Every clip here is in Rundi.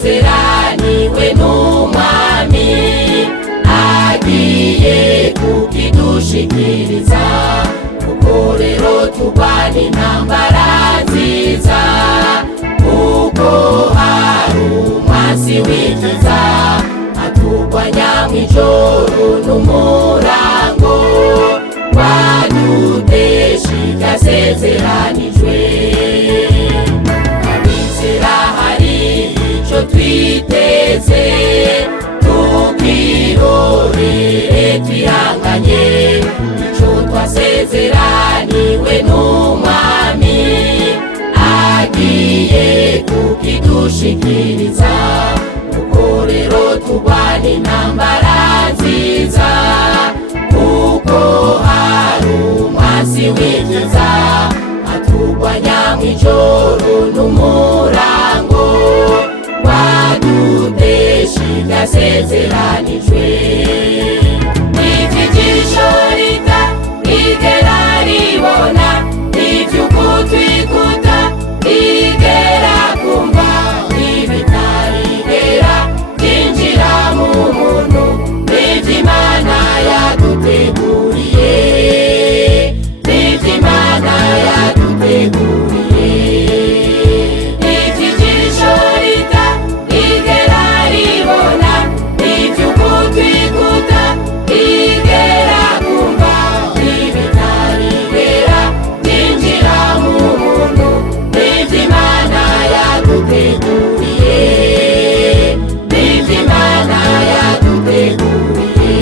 twasezeraniwe n'umwami agiye kukidushikiriza. Kuko rero turwana intambara nziza, kuko hari umwasi w'ikiza aturwanya mw'ijoro n'umurango, wadutesha ibyasezeranijwe. Abizera hari ico twiteze, tukirorere twihanganye ico twasezeraniwe n'umwami agiye kukidushikiriza. Kuko rero turwana intambara nziza, kuko hari umwasi w'ikiza aturwanya mw'ijoro n'umurango, wadutesha ibyasezeranijwe. Ivy'ijisho ritarigera ribona, ivy'ugutwi kutarigera kumva, ibitarigera vyinjira mu muntu, ivy'Imana yaduteguriye, ivy'Imana yaduteguriye. Ivy'ijisho ritarigera ribona, ivy'ugutwi kutarigera kumva, ibitarigera vyinjira mu muntu, ivy'Imana yaduteguriye, ivy'Imana yaduteguriye.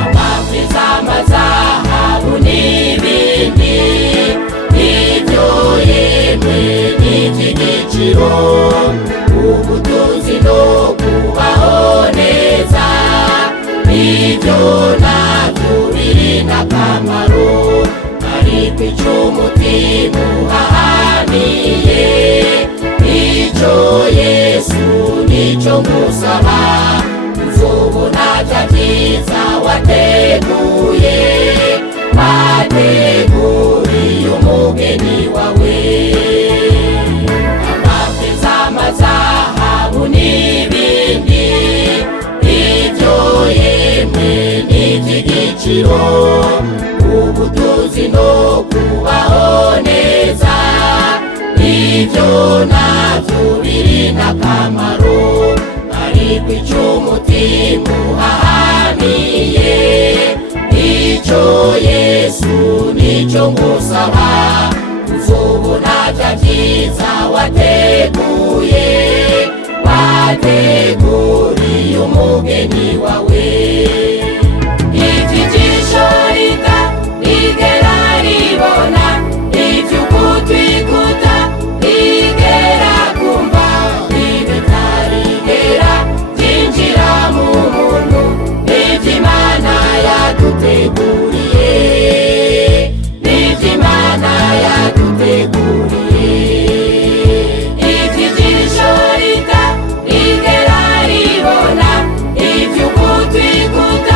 Amafeza, amazahabu n'ibindi, ivyo yemwe n'ivy'igiciro, ubutunzi no kubaho neza, ivyo navyo biri n'akamaro. Ariko ico umutima uhahamiye, ico Yesu nico ngusaba, uzobona vya vyiza wateguye, wateguriye umugeni wawe. Amafeza, amazahabu n'ibindi, ivyo yemwe n'ivy'igiciro, ubutunzi no kubaho neza, ivyo navyo biri n'akamaro. Ariko ico umutima uhahamiye, ico Yesu nico ngusaba, uzobona vya vyiza wateguye, wateguriye umugeni wawe. Ivy'ijisho ritarigera ribona, ivy'ugutwi kutarigera kumva, ibitarigera vyinjira mu muntu, ivy'Imana yaduteguriye, ivy'Imana yaduteguriye. Ivy'ijisho ritarigera ribona, ivy'ugutwi kutarigera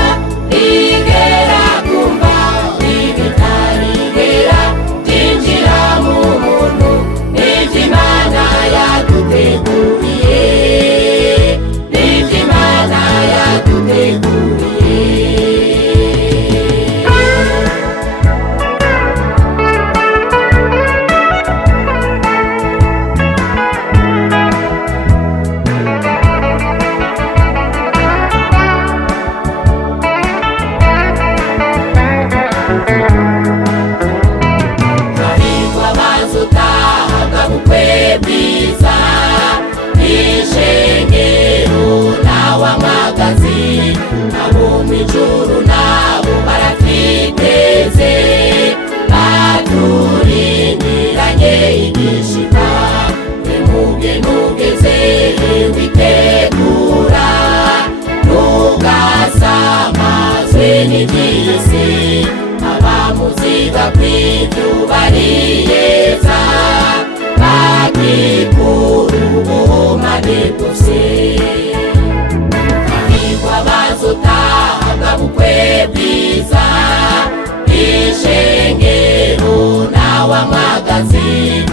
duhagaze,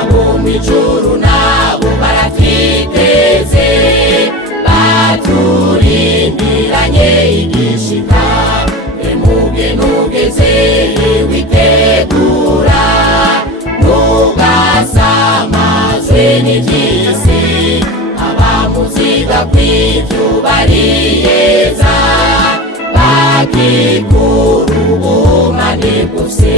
abo mw'ijuru nabo baratwiteze, baturindiranye igishika. Emugeni ugeze witegura, ntugasamazwe n'ivy'isi, abamuziga kw'ivyo bariyeza, bagikura ubumane bwose.